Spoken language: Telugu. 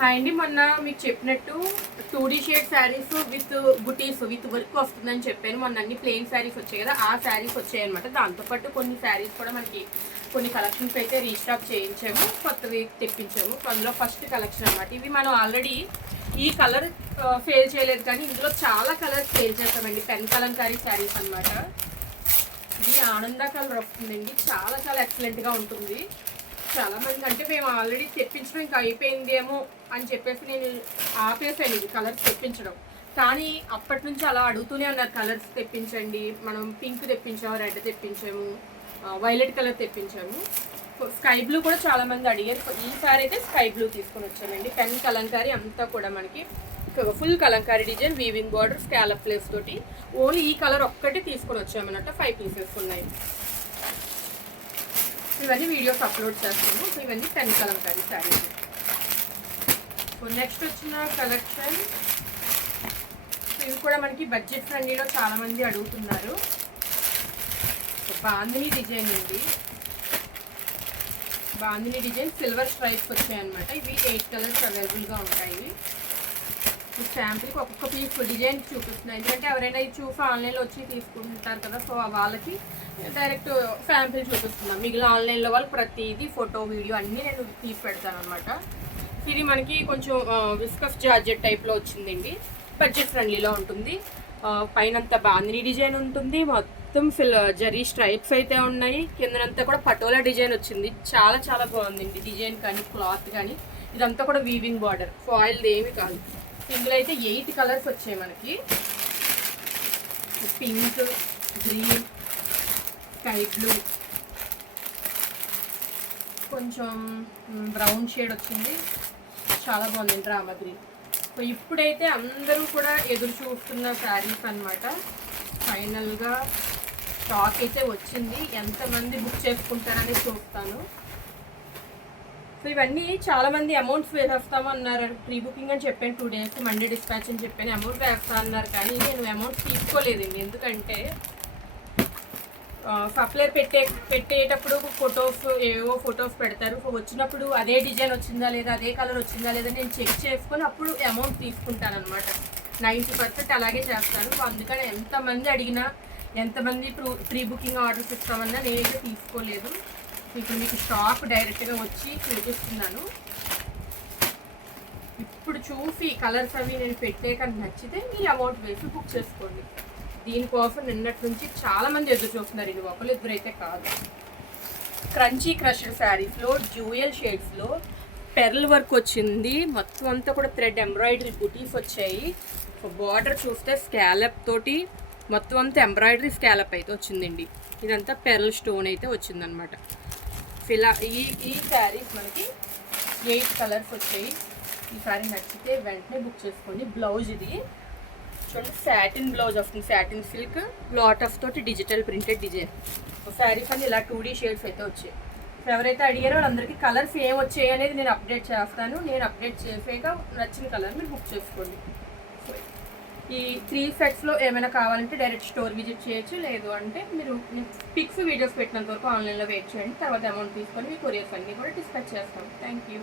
హాయ్ అండి, మొన్న మీకు చెప్పినట్టు 2D shade saris with buttis with work వస్తుందని చెప్పాను. మొన్న అన్ని ప్లెయిన్ శారీస్ వచ్చాయి కదా, ఆ శారీస్ వచ్చాయి అనమాట. దాంతోపాటు కొన్ని శారీస్ కూడా మనకి కొన్ని కలెక్షన్స్ అయితే రీస్టాక్ చేయించాము, కొత్తవి తెప్పించాము. అందులో ఫస్ట్ కలెక్షన్ అనమాట. ఇవి మనం ఆల్రెడీ ఈ కలర్ ఫేల్ చేయలేదు, కానీ ఇందులో చాలా కలర్స్ ఫేల్ చేస్తామండి. పెన్ కలంకారీ శారీస్ అనమాట. ఇది ఆనంద కలర్ వస్తుందండి, చాలా చాలా ఎక్సలెంట్గా ఉంటుంది. చాలా మంది అంటే మేము ఆల్రెడీ తెప్పించడం ఇంకా అయిపోయిందేమో అని చెప్పేసి నేను ఆపేసాను ఇది కలర్స్ తెప్పించడం. కానీ అప్పటి నుంచి అలా అడుగుతూనే ఉన్నారు, కలర్స్ తెప్పించండి. మనం పింక్ తెప్పించాము, రెడ్ తెప్పించాము, వైలెట్ కలర్ తెప్పించాము, స్కై బ్లూ కూడా చాలా మంది అడిగారు. ఈసారి అయితే స్కై బ్లూ తీసుకొని వచ్చామండి. పెన్ కలంకారీ అంతా కూడా మనకి full Kalamkari design, weaving border, scallop place తోటి ఓన్లీ ఈ కలర్ ఒక్కటి తీసుకొని వచ్చామన్నట్టు. 5 పీసెస్ ఉన్నాయి. ఇవన్నీ వీడియోస్ అప్లోడ్ చేస్తాము. సో ఇవన్నీ pen Kalamkari saris. So next వచ్చిన కలెక్షన్ ఇవి కూడా మనకి బడ్జెట్ ఫ్రెండ్లీలో చాలామంది అడుగుతున్నారు. బాందిని డిజైన్ ఉంది. బాందిని డిజైన్ సిల్వర్ స్ట్రైప్స్ వచ్చాయన్నమాట. ఇవి 8 కలర్స్ అవైలబుల్గా ఉంటాయి. ఈ శాంపుల్కి ఒక్కొక్క పీస్ డిజైన్ చూపిస్తున్నాయి, ఎందుకంటే ఎవరైనా ఇది చూసి ఆన్లైన్లో వచ్చి తీసుకుంటారు కదా. సో వాళ్ళకి డైరెక్ట్ శాంపుల్ చూపిస్తున్నాం. మిగిలిన ఆన్లైన్లో వాళ్ళు ప్రతిదీ ఫోటో వీడియో అన్నీ నేను తీసి పెడతాను అనమాట. ఇది మనకి కొంచెం విస్కస్ జార్జెట్ టైప్లో వచ్చిందండి. బడ్జెట్ ఫ్రెండ్లీలో ఉంటుంది. పైనంతా బాందిని డిజైన్ ఉంటుంది. మొత్తం జరీ స్ట్రైప్స్ అయితే ఉన్నాయి. కిందనంతా కూడా పటోలా డిజైన్ వచ్చింది. చాలా చాలా బాగుందండి డిజైన్ కానీ క్లాత్ కానీ. ఇదంతా కూడా వీవింగ్ బార్డర్, ఫాయిల్ ఏమి కాదు. ఇందులో అయితే 8 కలర్స్ వచ్చాయి మనకి. పింక్, గ్రీన్, స్కై బ్లూ, కొంచెం బ్రౌన్ షేడ్ వచ్చింది. చాలా బాగుంది డ్రామా గ్రీన్. సో ఇప్పుడైతే అందరూ కూడా ఎదురు చూస్తున్న శారీస్ అనమాట. ఫైనల్గా స్టాక్ అయితే వచ్చింది. ఎంతమంది బుక్ చేసుకుంటారని చూస్తాను. సో ఇవన్నీ చాలామంది అమౌంట్స్ వేసేస్తాము అన్నారు. ప్రీ బుకింగ్ అని చెప్పాను, 2 days మండే డిస్పాచ్ అని చెప్పాను. అమౌంట్ వేస్తా అన్నారు, కానీ నేను అమౌంట్స్ తీసుకోలేదండి. ఎందుకంటే సప్లైర్ పెట్టేటప్పుడు ఫొటోస్ ఏవో ఫొటోస్ పెడతారు. వచ్చినప్పుడు అదే డిజైన్ వచ్చిందా లేదా, అదే కలర్ వచ్చిందా లేదా నేను చెక్ చేసుకొని అప్పుడు అమౌంట్ తీసుకుంటాను అనమాట. 90% అలాగే చేస్తాను. అందుకని ఎంతమంది అడిగినా, ఎంతమంది ప్రీ బుకింగ్ ఆర్డర్స్ ఇస్తామన్నా నేనైతే తీసుకోలేదు. ఇప్పుడు మీకు స్టాక్ డైరెక్ట్గా వచ్చి చూపిస్తున్నాను. ఇప్పుడు చూసి కలర్స్ అవి నేను పెట్టాక నచ్చితే మీరు అమౌంట్ వేసి బుక్ చేసుకోండి. దీనికోసం నిన్నటి నుంచి చాలామంది ఎదురు చూస్తున్నారు. ఇది ఒకరు ఇద్దరు అయితే కాదు. క్రంచీ క్రషర్ శారీస్లో జ్యూయల్ షేడ్స్లో పెర్ల్ వర్క్ వచ్చింది. మొత్తం అంతా కూడా థ్రెడ్ ఎంబ్రాయిడరీ బుటీస్ వచ్చాయి. బార్డర్ చూస్తే స్కాలప్ తోటి మొత్తం అంతా ఎంబ్రాయిడరీ స్కాలప్ అయితే వచ్చిందండి. ఇదంతా పెర్ల్ స్టోన్ అయితే వచ్చిందనమాట. ఈ శారీస్ మనకి 8 కలర్స్ వచ్చాయి. ఈ శారీ నచ్చితే వెంటనే బుక్ చేసుకోండి. బ్లౌజ్ ఇది చూడండి, సాటిన్ బ్లౌజ్ వస్తుంది. సాటిన్ సిల్క్ లాటస్ తోటి డిజిటల్ ప్రింటెడ్ డిజైన్. శారీస్ అన్ని ఇలా 2D షేడ్స్ అయితే వచ్చాయి. ఎవరైతే అడిగారో వాళ్ళందరికీ కలర్స్ ఏం వచ్చాయి అనేది నేను అప్డేట్ చేస్తాను. నేను అప్డేట్ చేసాక నచ్చిన కలర్ మీరు బుక్ చేసుకోండి. ఈ 3 సెట్స్లో ఏమైనా కావాలంటే డైరెక్ట్ స్టోర్ విజిట్ చేయొచ్చు. లేదు అంటే మీరు పిక్స్ వీడియోస్ పెట్టినంత వరకు ఆన్లైన్లో వెయిట్ చేయండి. తర్వాత అమౌంట్ తీసుకొని మీ కొరియర్స్ అన్నీ కూడా డిస్పాచ్ చేస్తాం. Thank you.